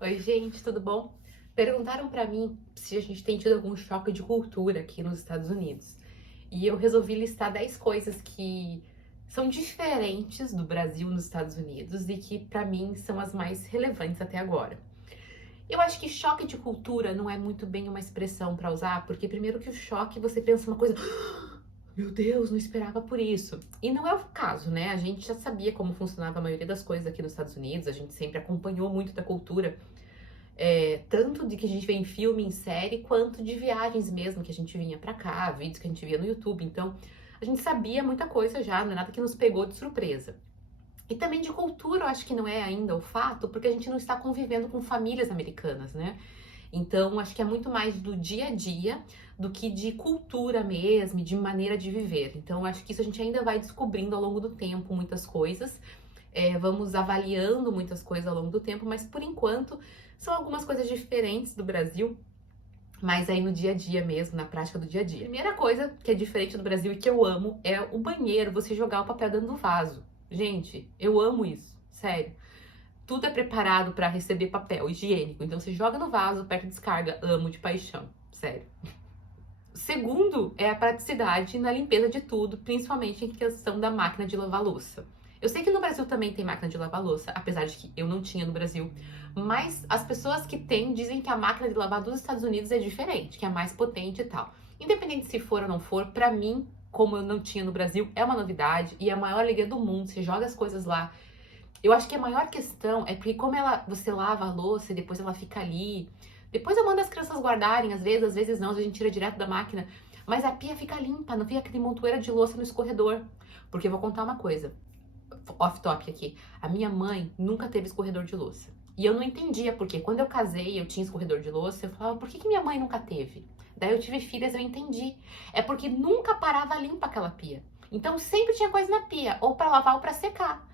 Oi, gente, tudo bom? Perguntaram pra mim se a gente tem tido algum choque de cultura aqui nos Estados Unidos. E eu resolvi listar 10 coisas que são diferentes do Brasil nos Estados Unidos e que pra mim são as mais relevantes até agora. Eu acho que choque de cultura não é muito bem uma expressão pra usar, porque primeiro que o choque você pensa uma coisa, meu Deus, não esperava por isso. E não é o caso, né? A gente já sabia como funcionava a maioria das coisas aqui nos Estados Unidos, a gente sempre acompanhou muito da cultura tanto de que a gente vê em filme, em série, quanto de viagens mesmo que a gente vinha pra cá, vídeos que a gente via no YouTube. Então, a gente sabia muita coisa já, não é nada que nos pegou de surpresa. E também de cultura, eu acho que não é ainda o fato, porque a gente não está convivendo com famílias americanas, né? Então, acho que é muito mais do dia a dia do que de cultura mesmo, de maneira de viver. Então, acho que isso a gente ainda vai descobrindo ao longo do tempo muitas coisas. Vamos avaliando muitas coisas ao longo do tempo, mas por enquanto são algumas coisas diferentes do Brasil, mas aí no dia a dia mesmo, na prática do dia a dia. Primeira coisa que é diferente do Brasil e que eu amo é o banheiro, você jogar o papel dentro do vaso. Gente, eu amo isso, sério. Tudo é preparado para receber papel higiênico, então você joga no vaso, aperta e descarga. Amo de paixão, sério. Segundo é a praticidade na limpeza de tudo, principalmente em questão da máquina de lavar louça. Eu sei que no Brasil também tem máquina de lavar louça, apesar de que eu não tinha no Brasil, mas as pessoas que têm dizem que a máquina de lavar dos Estados Unidos é diferente, que é mais potente e tal. Independente se for ou não for, pra mim, como eu não tinha no Brasil, é uma novidade e é a maior alegria do mundo. Você joga as coisas lá. Eu acho que a maior questão é porque como você lava a louça e depois ela fica ali. Depois eu mando as crianças guardarem, às vezes não, a gente tira direto da máquina. Mas a pia fica limpa, não fica aquele montoeira de louça no escorredor. Porque eu vou contar uma coisa, off-top aqui. A minha mãe nunca teve escorredor de louça. E eu não entendia porque quando eu casei, eu tinha escorredor de louça, eu falava, por que minha mãe nunca teve? Daí eu tive filhas, eu entendi. É porque nunca parava limpa aquela pia. Então sempre tinha coisa na pia, ou pra lavar ou pra secar.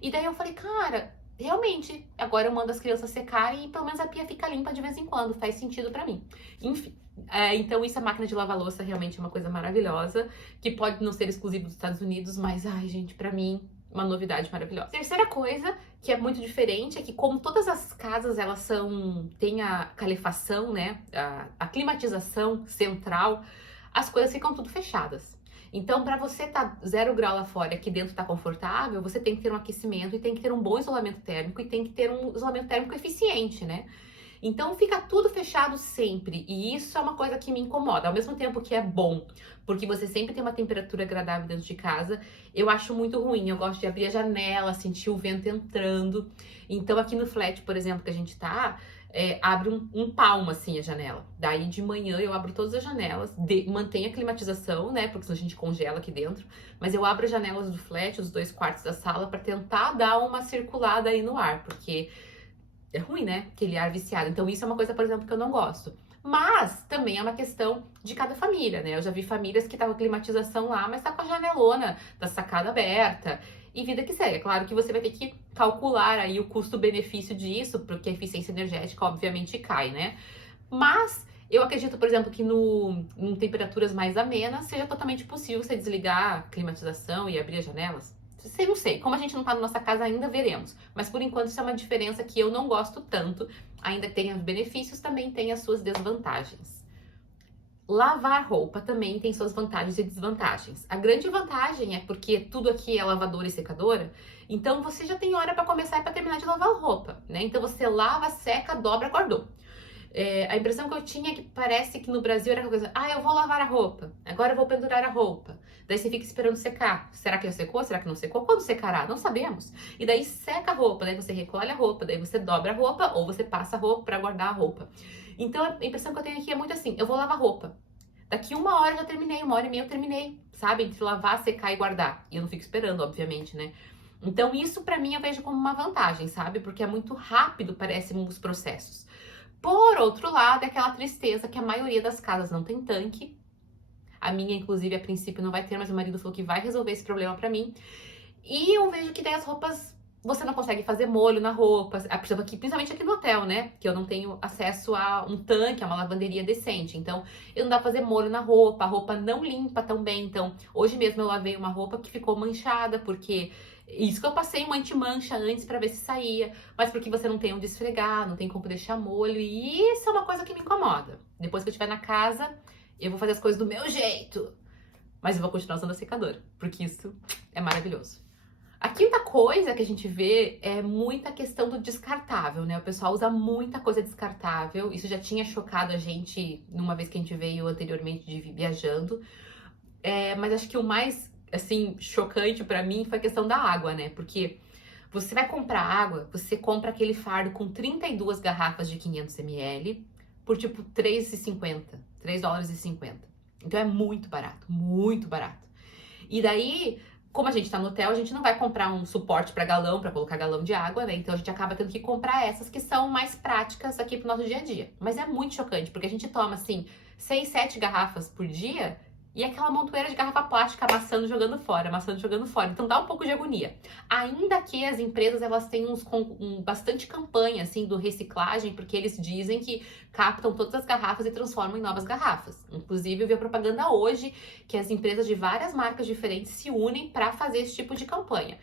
E daí eu falei, cara, realmente, agora eu mando as crianças secar e pelo menos a pia fica limpa de vez em quando, faz sentido pra mim. Enfim, então isso, a máquina de lavar louça realmente é uma coisa maravilhosa, que pode não ser exclusivo dos Estados Unidos, mas ai, gente, pra mim, uma novidade maravilhosa. Terceira coisa que é muito diferente é que como todas as casas elas tem a calefação, né, a climatização central, as coisas ficam tudo fechadas. Então, para você tá 0 grau lá fora e aqui dentro tá confortável, você tem que ter um aquecimento e tem que ter um bom isolamento térmico e tem que ter um isolamento térmico eficiente, né? Então fica tudo fechado sempre e isso é uma coisa que me incomoda. Ao mesmo tempo que é bom, porque você sempre tem uma temperatura agradável dentro de casa, eu acho muito ruim. Eu gosto de abrir a janela, sentir o vento entrando. Então aqui no flat, por exemplo, que a gente tá, abre um palmo assim a janela. Daí de manhã eu abro todas as janelas, mantenho a climatização, né? Porque senão a gente congela aqui dentro. Mas eu abro as janelas do flat, os 2 quartos da sala, para tentar dar uma circulada aí no ar, porque é ruim, né? Aquele ar viciado. Então, isso é uma coisa, por exemplo, que eu não gosto. Mas também é uma questão de cada família, né? Eu já vi famílias que tá com a climatização lá, mas tá com a janelona da sacada aberta. E vida que segue. É claro que você vai ter que calcular aí o custo-benefício disso, porque a eficiência energética, obviamente, cai, né? Mas eu acredito, por exemplo, que em temperaturas mais amenas seja totalmente possível você desligar a climatização e abrir as janelas. Sei, não sei. Como a gente não tá na nossa casa ainda, veremos. Mas por enquanto isso é uma diferença que eu não gosto tanto. Ainda tem os benefícios, também tem as suas desvantagens. Lavar roupa também tem suas vantagens e desvantagens. A grande vantagem é porque tudo aqui é lavadora e secadora, então você já tem hora para começar e para terminar de lavar a roupa, né? Então você lava, seca, dobra, guardou. A impressão que eu tinha é que parece que no Brasil era aquela coisa, eu vou lavar a roupa, agora eu vou pendurar a roupa. Daí você fica esperando secar. Será que já secou? Será que não secou? Quando secará? Não sabemos. E daí seca a roupa, daí você recolhe a roupa, daí você dobra a roupa ou você passa a roupa para guardar a roupa. Então a impressão que eu tenho aqui é muito assim, eu vou lavar a roupa. Daqui 1 hora eu já terminei, 1 hora e meia eu terminei, sabe? Entre lavar, secar e guardar. E eu não fico esperando, obviamente, né? Então isso pra mim eu vejo como uma vantagem, sabe? Porque é muito rápido, parecem os processos. Por outro lado, é aquela tristeza que a maioria das casas não tem tanque. A minha, inclusive, a princípio não vai ter, mas o marido falou que vai resolver esse problema pra mim. E eu vejo que daí as roupas, você não consegue fazer molho na roupa. Por exemplo, aqui, principalmente aqui no hotel, né? Que eu não tenho acesso a um tanque, a uma lavanderia decente. Então, eu não dá pra fazer molho na roupa, a roupa não limpa tão bem. Então, hoje mesmo eu lavei uma roupa que ficou manchada, porque Isso que eu passei um anti-mancha antes pra ver se saía, mas porque você não tem onde esfregar, não tem como deixar molho, e isso é uma coisa que me incomoda. Depois que eu estiver na casa, eu vou fazer as coisas do meu jeito, mas eu vou continuar usando a secadora, porque isso é maravilhoso. A quinta coisa que a gente vê é muita questão do descartável, né? O pessoal usa muita coisa descartável. Isso já tinha chocado a gente numa vez que a gente veio anteriormente de viajando. Mas acho que o mais, assim, chocante pra mim foi a questão da água, né? Porque você vai comprar água, você compra aquele fardo com 32 garrafas de 500 ml por tipo 3,50, 3 dólares e 50. Então é muito barato, muito barato. E daí, como a gente tá no hotel, a gente não vai comprar um suporte para galão, para colocar galão de água, né? Então a gente acaba tendo que comprar essas que são mais práticas aqui pro nosso dia a dia. Mas é muito chocante, porque a gente toma assim 6, 7 garrafas por dia e aquela montoeira de garrafa plástica amassando, jogando fora, amassando, jogando fora. Então dá um pouco de agonia. Ainda que as empresas elas têm bastante campanha assim do reciclagem, porque eles dizem que captam todas as garrafas e transformam em novas garrafas. Inclusive eu vi a propaganda hoje que as empresas de várias marcas diferentes se unem para fazer esse tipo de campanha.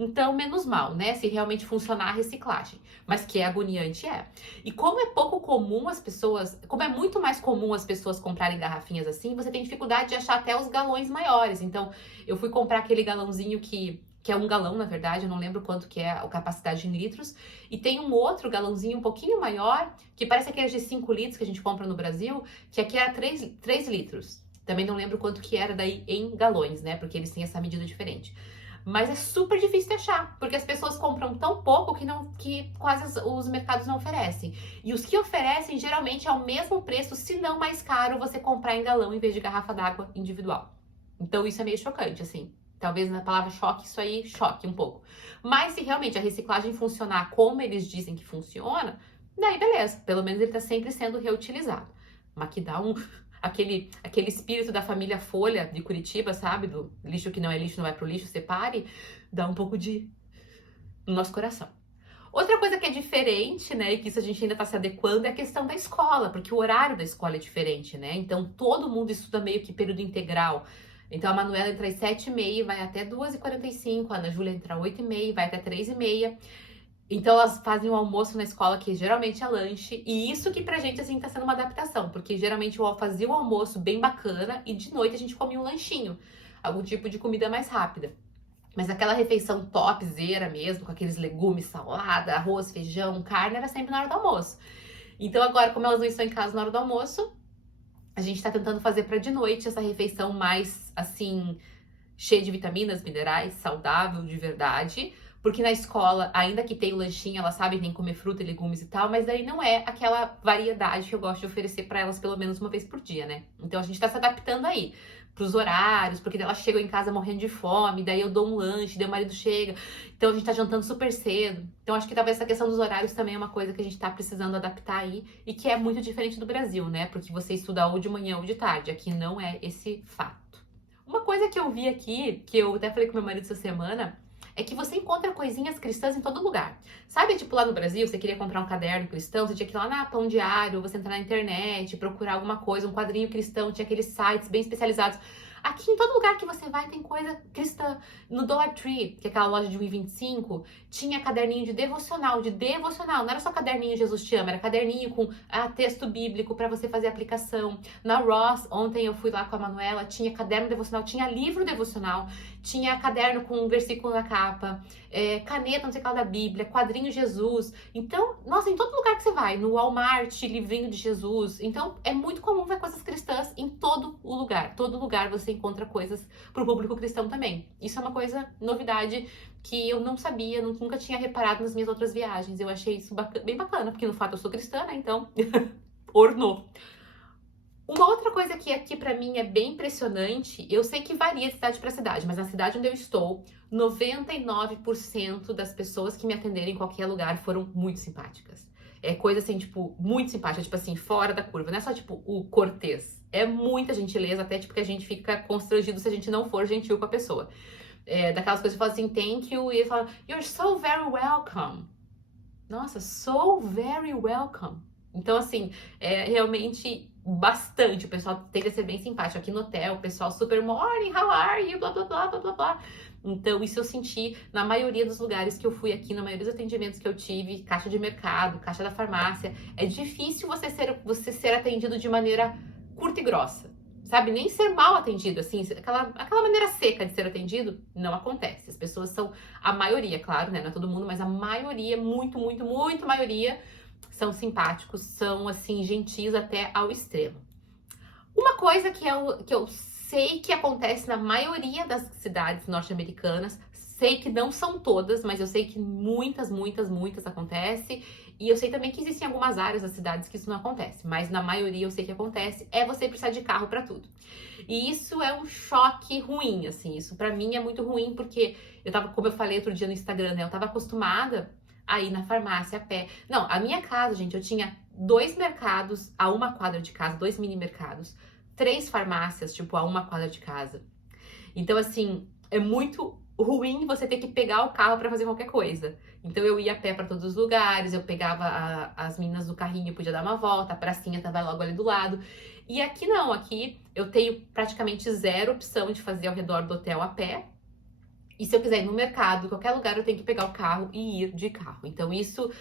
Então, menos mal, né? Se realmente funcionar a reciclagem. Mas que é agoniante, é. E como é pouco comum as pessoas... Como é muito mais comum as pessoas comprarem garrafinhas assim, você tem dificuldade de achar até os galões maiores. Então, eu fui comprar aquele galãozinho que é 1 galão, na verdade, eu não lembro quanto que é a capacidade em litros. E tem um outro galãozinho um pouquinho maior, que parece aqueles de 5 litros que a gente compra no Brasil, que aqui era 3 litros. Também não lembro quanto que era daí em galões, né? Porque eles têm essa medida diferente. Mas é super difícil de achar, porque as pessoas compram tão pouco que quase os mercados não oferecem. E os que oferecem, geralmente, é o mesmo preço, se não mais caro, você comprar em galão em vez de garrafa d'água individual. Então isso é meio chocante, assim. Talvez na palavra choque, isso aí choque um pouco. Mas se realmente a reciclagem funcionar como eles dizem que funciona, daí beleza. Pelo menos ele está sempre sendo reutilizado. Mas que dá aquele espírito da família Folha de Curitiba, sabe? Do lixo que não é lixo, não vai pro lixo, separe, dá um pouco de no nosso coração. Outra coisa que é diferente, né, e que isso a gente ainda tá se adequando, é a questão da escola, porque o horário da escola é diferente, né? Então todo mundo estuda meio que período integral. Então a Manuela entra às 7h30 e vai até 2h45, a Ana Júlia entra às 8h30 e vai até 3h30. Então elas fazem o almoço na escola, que geralmente é lanche, e isso que pra gente, assim, tá sendo uma adaptação, porque geralmente eu fazia o almoço bem bacana e de noite a gente comia um lanchinho, algum tipo de comida mais rápida. Mas aquela refeição topzera mesmo, com aqueles legumes, salada, arroz, feijão, carne, era sempre na hora do almoço. Então agora, como elas não estão em casa na hora do almoço, a gente tá tentando fazer pra de noite essa refeição mais, assim, cheia de vitaminas, minerais, saudável de verdade. Porque na escola, ainda que tem o lanchinho, elas sabem que tem que comer fruta e legumes e tal, mas daí não é aquela variedade que eu gosto de oferecer para elas pelo menos uma vez por dia, né? Então a gente tá se adaptando aí pros horários, porque elas chegam em casa morrendo de fome, daí eu dou um lanche, daí o marido chega, então a gente tá jantando super cedo. Então acho que talvez essa questão dos horários também é uma coisa que a gente tá precisando adaptar aí e que é muito diferente do Brasil, né? Porque você estuda ou de manhã ou de tarde, aqui não é esse fato. Uma coisa que eu vi aqui, que eu até falei com meu marido essa semana, é que você encontra coisinhas cristãs em todo lugar. Sabe, tipo lá no Brasil, você queria comprar um caderno cristão, você tinha que ir lá na Pão Diário, você entrar na internet, procurar alguma coisa, um quadrinho cristão, tinha aqueles sites bem especializados. Aqui em todo lugar que você vai tem coisa cristã. No Dollar Tree, que é aquela loja de 1,25, tinha caderninho de devocional, não era só caderninho Jesus te ama, era caderninho com texto bíblico para você fazer aplicação. Na Ross, ontem eu fui lá com a Manuela, tinha caderno devocional, tinha livro devocional, tinha caderno com um versículo na capa, caneta, não sei qual da Bíblia, quadrinho Jesus. Então, nossa, em todo lugar que você vai, no Walmart, livrinho de Jesus. Então, é muito comum ver coisas cristãs em todo o lugar. Todo lugar você encontra coisas pro público cristão também. Isso é uma coisa, novidade, que eu não sabia, nunca tinha reparado nas minhas outras viagens. Eu achei isso bem bacana, porque no fato eu sou cristã, né? Então, ornou. Uma outra coisa que aqui pra mim é bem impressionante, eu sei que varia de cidade pra cidade, mas na cidade onde eu estou, 99% das pessoas que me atenderam em qualquer lugar foram muito simpáticas. É coisa assim, tipo, muito simpática, tipo assim, fora da curva. Não é só, tipo, o cortês. É muita gentileza, até tipo que a gente fica constrangido se a gente não for gentil com a pessoa. Daquelas coisas que falam assim, thank you, e ele fala, you're so very welcome. Nossa, so very welcome. Então, assim, realmente bastante. O pessoal tende a ser bem simpático. Aqui no hotel, o pessoal super morning, how are you, blá, blá, blá, blá, blá, blá. Então, isso eu senti na maioria dos lugares que eu fui aqui, na maioria dos atendimentos que eu tive, caixa de mercado, caixa da farmácia. É difícil você ser atendido de maneira curta e grossa, sabe? Nem ser mal atendido, assim, aquela maneira seca de ser atendido, não acontece. As pessoas são, a maioria, claro, né? Não é todo mundo, mas a maioria, muito, muito, muito maioria, são simpáticos, são, assim, gentis até ao extremo. Uma coisa que eu sei que acontece na maioria das cidades norte-americanas, sei que não são todas, mas eu sei que muitas, muitas, muitas acontece. E eu sei também que existem algumas áreas das cidades que isso não acontece, mas na maioria eu sei que acontece, é você precisar de carro para tudo. E isso é um choque ruim, assim, isso para mim é muito ruim, porque eu tava, como eu falei outro dia no Instagram, né, eu tava acostumada a ir na farmácia a pé. Não, a minha casa, gente, eu tinha 2 mercados a 1 quadra de casa, 2 mini mercados, 3 farmácias, tipo, a 1 quadra de casa. Então, assim, é muito ruim você ter que pegar o carro para fazer qualquer coisa. Então eu ia a pé para todos os lugares, eu pegava as meninas do carrinho, podia dar uma volta, a pracinha tava logo ali do lado. E aqui não, aqui eu tenho praticamente zero opção de fazer ao redor do hotel a pé. E se eu quiser ir no mercado, qualquer lugar, eu tenho que pegar o carro e ir de carro. Então isso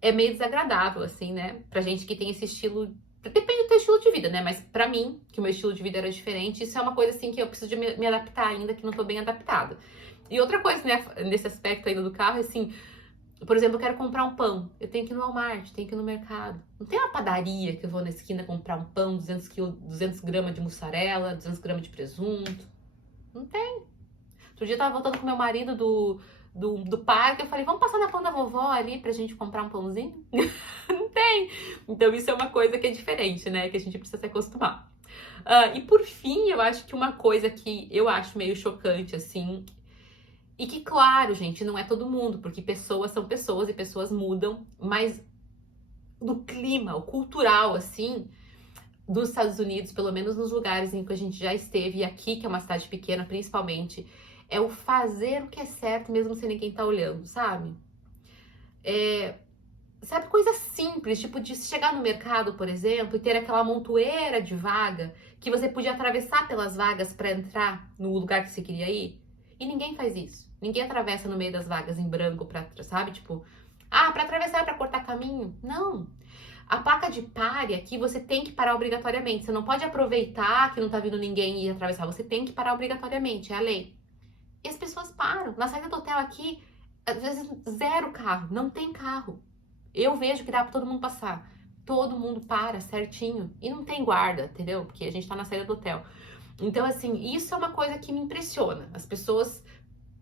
é meio desagradável, assim, né? Pra gente que tem esse estilo. Depende do teu estilo de vida, né? Mas pra mim, que o meu estilo de vida era diferente, isso é uma coisa, assim, que eu preciso de me adaptar ainda, que não tô bem adaptada. E outra coisa, né, nesse aspecto ainda do carro, é assim, por exemplo, eu quero comprar um pão. Eu tenho que ir no Walmart, tenho que ir no mercado. Não tem uma padaria que eu vou na esquina comprar um pão, 200 gramas de mussarela, 200 gramas de presunto. Não tem. Outro dia eu tava voltando com meu marido do parque, eu falei, vamos passar na pão da vovó ali pra gente comprar um pãozinho? Não tem. Então isso é uma coisa que é diferente, né, que a gente precisa se acostumar. E por fim, eu acho que uma coisa que eu acho meio chocante, assim, e que, claro, gente, não é todo mundo, porque pessoas são pessoas e pessoas mudam, mas no clima, o cultural, assim, dos Estados Unidos, pelo menos nos lugares em que a gente já esteve, e aqui, que é uma cidade pequena, principalmente, é o fazer o que é certo mesmo sem ninguém tá olhando, sabe? Sabe, coisa simples, tipo de chegar no mercado, por exemplo, e ter aquela montoeira de vaga, que você podia atravessar pelas vagas para entrar no lugar que você queria ir. E ninguém faz isso. Ninguém atravessa no meio das vagas em branco pra, sabe? Tipo, pra atravessar, pra cortar caminho. Não. A placa de pare aqui você tem que parar obrigatoriamente. Você não pode aproveitar que não tá vindo ninguém e atravessar. Você tem que parar obrigatoriamente, é a lei. E as pessoas param. Na saída do hotel aqui, às vezes zero carro, não tem carro. Eu vejo que dá pra todo mundo passar. Todo mundo para certinho. E não tem guarda, entendeu? Porque a gente tá na saída do hotel. Então, assim, isso é uma coisa que me impressiona. As pessoas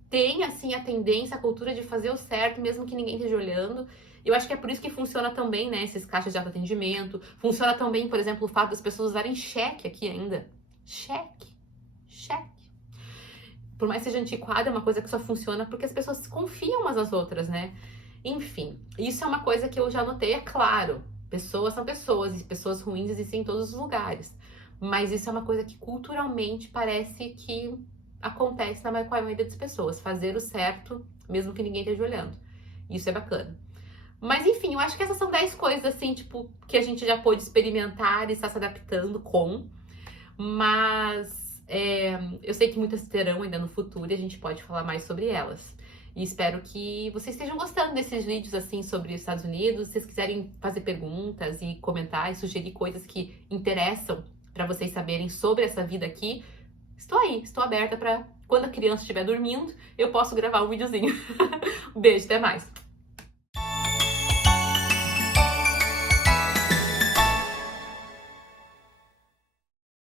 têm, assim, a tendência, a cultura de fazer o certo, mesmo que ninguém esteja olhando. Eu acho que é por isso que funciona também, né, esses caixas de autoatendimento. Funciona também, por exemplo, o fato das pessoas usarem cheque aqui ainda. Cheque. Por mais que seja antiquado, é uma coisa que só funciona porque as pessoas confiam umas nas outras, né? Enfim, isso é uma coisa que eu já notei, é claro. Pessoas são pessoas e pessoas ruins existem em todos os lugares. Mas isso é uma coisa que culturalmente parece que acontece com a maioria das pessoas. Fazer o certo, mesmo que ninguém esteja olhando. Isso é bacana. Mas enfim, eu acho que essas são 10 coisas, assim, tipo, que a gente já pôde experimentar e está se adaptando com. Mas eu sei que muitas terão ainda no futuro e a gente pode falar mais sobre elas. E espero que vocês estejam gostando desses vídeos, assim, sobre os Estados Unidos. Se vocês quiserem fazer perguntas e comentar e sugerir coisas que interessam para vocês saberem sobre essa vida aqui, estou aí, estou aberta para quando a criança estiver dormindo, eu posso gravar um videozinho. Um beijo, até mais!